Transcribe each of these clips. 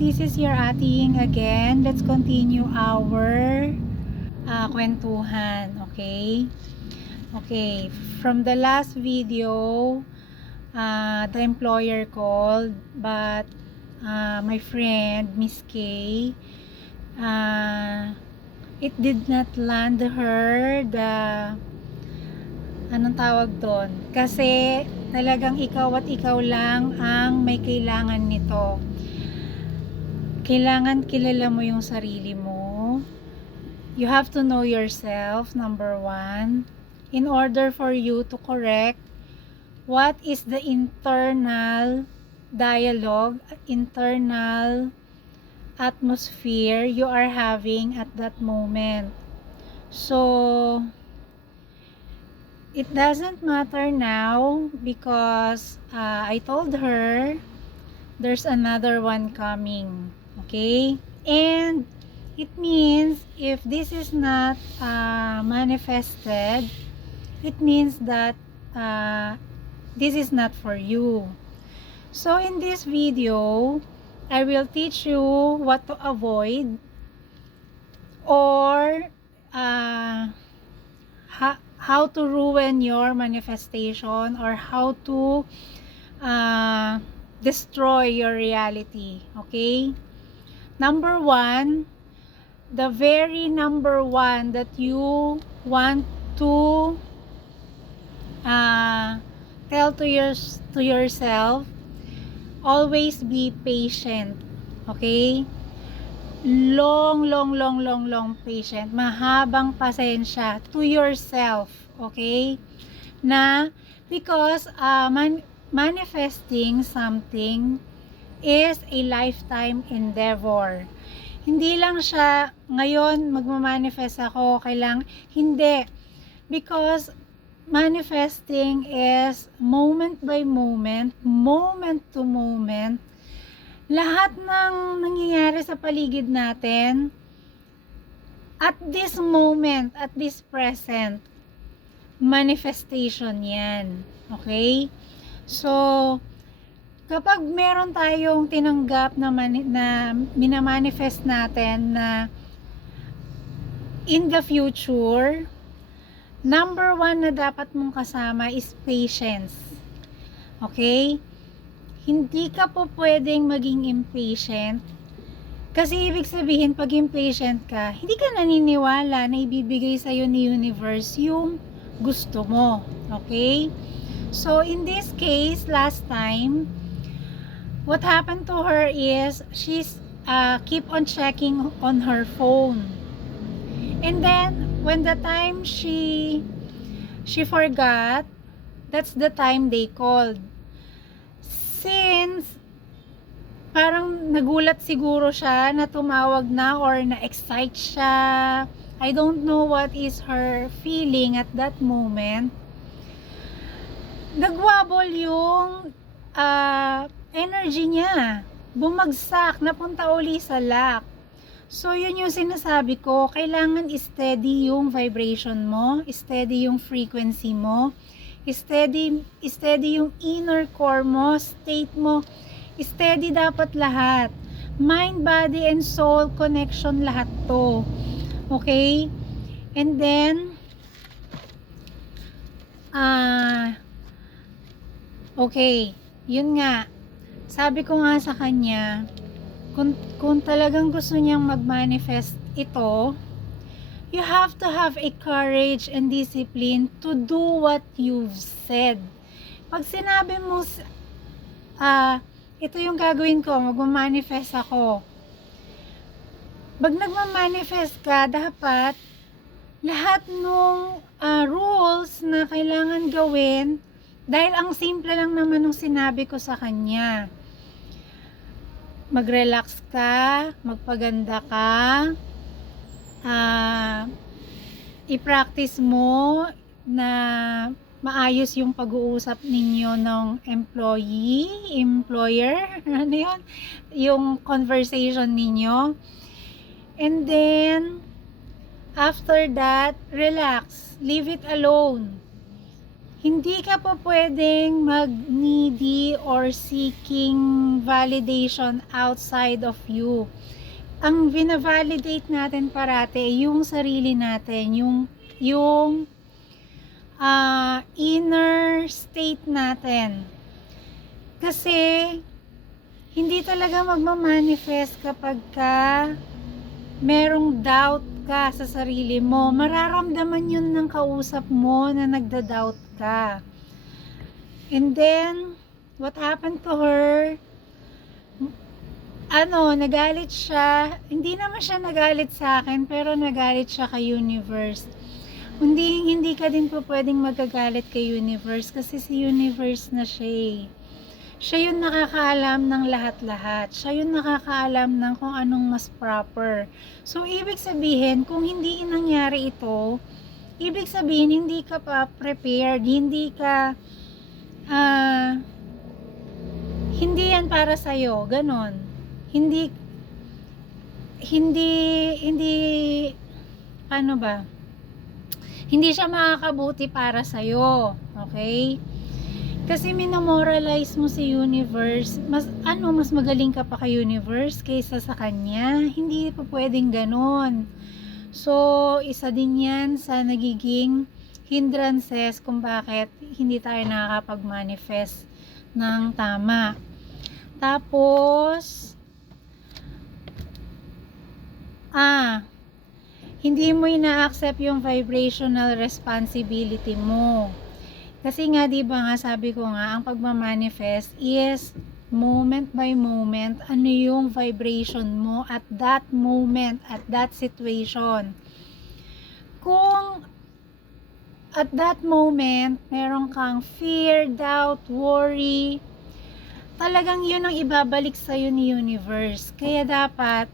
this is your ating again. Let's continue our kwentuhan, okay? Okay, from the last video, the employer called, but my friend, Miss K, it did not land her the, anong tawag doon? Kasi talagang ikaw at ikaw lang ang may kailangan nito. Kailangan kilala mo yung sarili mo. You have to know yourself, number one, in order for you to correct what is the internal dialogue, internal atmosphere you are having at that moment. So, it doesn't matter now because I told her there's another one coming. Okay? And it means if this is not manifested, it means that this is not for you. So in this video, I will teach you what to avoid or how to ruin your manifestation or how to destroy your reality. Okay? Number one, the very number one that you want to tell to yourself, always be patient. Okay? Long patient. Mahabang pasensya to yourself. Okay? Na because manifesting something is a lifetime endeavor. Hindi lang siya ngayon magmamanifest ako, kailang hindi. Because manifesting is moment by moment, moment to moment. Lahat ng nangyayari sa paligid natin at this moment, at this present, manifestation yan. Okay? So, kapag meron tayong tinanggap na minamanifest natin na in the future, number one na dapat mong kasama is patience. Okay? Hindi ka po pwedeng maging impatient. Kasi ibig sabihin, pag impatient ka, hindi ka naniniwala na ibibigay sa'yo ni universe yung gusto mo. Okay? So, in this case, last time, what happened to her is she's keep on checking on her phone, and then when the time she forgot, that's the time they called. Since parang nagulat siguro siya na tumawag na or na-excite siya, I don't know what is her feeling at that moment. Nagwabol yung energy niya, bumagsak, napunta uli sa lack. So yun yung sinasabi ko, kailangan steady yung vibration mo, steady yung frequency mo, steady yung inner core mo, state mo, steady dapat lahat. Mind, body, and soul connection, lahat to. Okay? And then okay, yun nga, sabi ko nga sa kanya, kung talagang gusto niyang mag-manifest ito, you have to have a courage and discipline to do what you've said. Pag sinabi mo, ito yung gagawin ko, mag-manifest ako. Pag nagma-manifest ka, dapat lahat ng rules na kailangan gawin, dahil ang simple lang naman ng sinabi ko sa kanya. Mag-relax ka, magpaganda ka, i-practice mo na maayos yung pag-uusap ninyo ng employer, ano yun? Yung conversation ninyo. And then, after that, relax. Leave it alone. Hindi ka po pwedeng mag-needy or seeking validation outside of you. Ang vina-validate natin parate yung sarili natin, yung inner state natin. Kasi hindi talaga magma-manifest kapag ka merong doubt ka sa sarili mo. Mararamdaman yun ng kausap mo na nagda-doubt ka. And then, what happened to her? Nagalit siya. Hindi naman siya nagalit sa akin, pero nagalit siya kay universe. Hindi ka din po pwedeng magagalit kay universe kasi si universe na siya eh. Siya yung nakakaalam ng lahat-lahat. Siya yung nakakaalam ng kung anong mas proper. So, ibig sabihin, kung hindi nangyari ito, ibig sabihin, hindi ka pa prepared, hindi yan para sa'yo, ganon. Hindi, paano ba? Hindi siya makakabuti para sa'yo, okay? Kasi minomoralize mo si universe, mas magaling ka pa kay universe kaysa sa kanya. Hindi pa pwedeng ganon. So, isa din yan sa nagiging hindrances kung bakit hindi tayo nakakapag-manifest ng tama. Tapos, hindi mo ina-accept yung vibrational responsibility mo. Kasi nga, di ba nga, sabi ko nga, ang pagmamanifest is moment by moment, ano yung vibration mo at that moment, at that situation. Kung at that moment, meron kang fear, doubt, worry, talagang yun ang ibabalik sa'yo ni universe. Kaya dapat,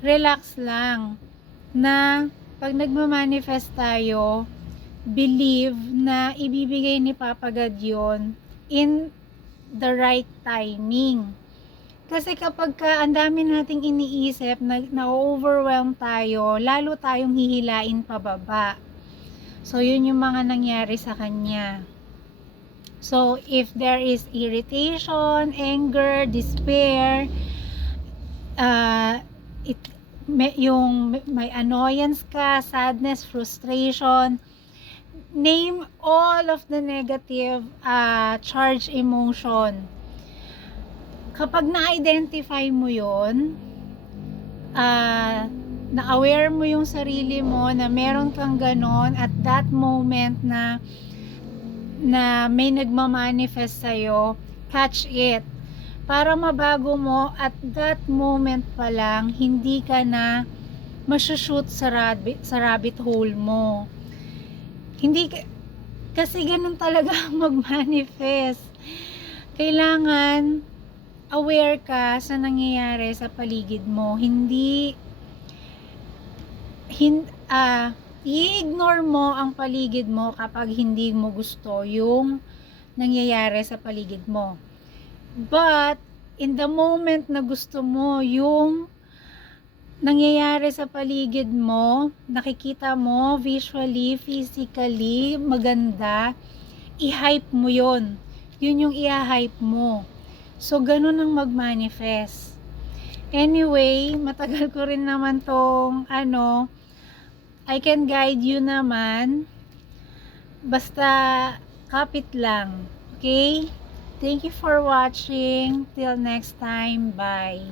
relax lang na pag nagmamanifest tayo, believe na ibibigay ni Papa God yun in the right timing. Kasi kapag ang dami nating iniisip, na-overwhelm tayo, lalo tayong hihilain pababa. So, yun yung mga nangyari sa kanya. So, if there is irritation, anger, despair, may annoyance ka, sadness, frustration, name all of the negative charged emotion. Kapag na-identify mo yon, na-aware mo yung sarili mo na meron kang ganon at that moment na may nagmamanifest sa'yo, catch it. Para mabago mo at that moment pa lang, hindi ka na masushoot sa rabbit hole mo. Hindi kasi ganun talaga mag-manifest. Kailangan aware ka sa nangyayari sa paligid mo. I-ignore mo ang paligid mo kapag hindi mo gusto yung nangyayari sa paligid mo. But in the moment na gusto mo yung nangyayari sa paligid mo, nakikita mo visually, physically, maganda, i-hype mo yun. Yun yung i-hype mo. So, ganun ang mag-manifest. Anyway, matagal ko rin naman tong I can guide you naman. Basta, kapit lang. Okay? Thank you for watching. Till next time. Bye.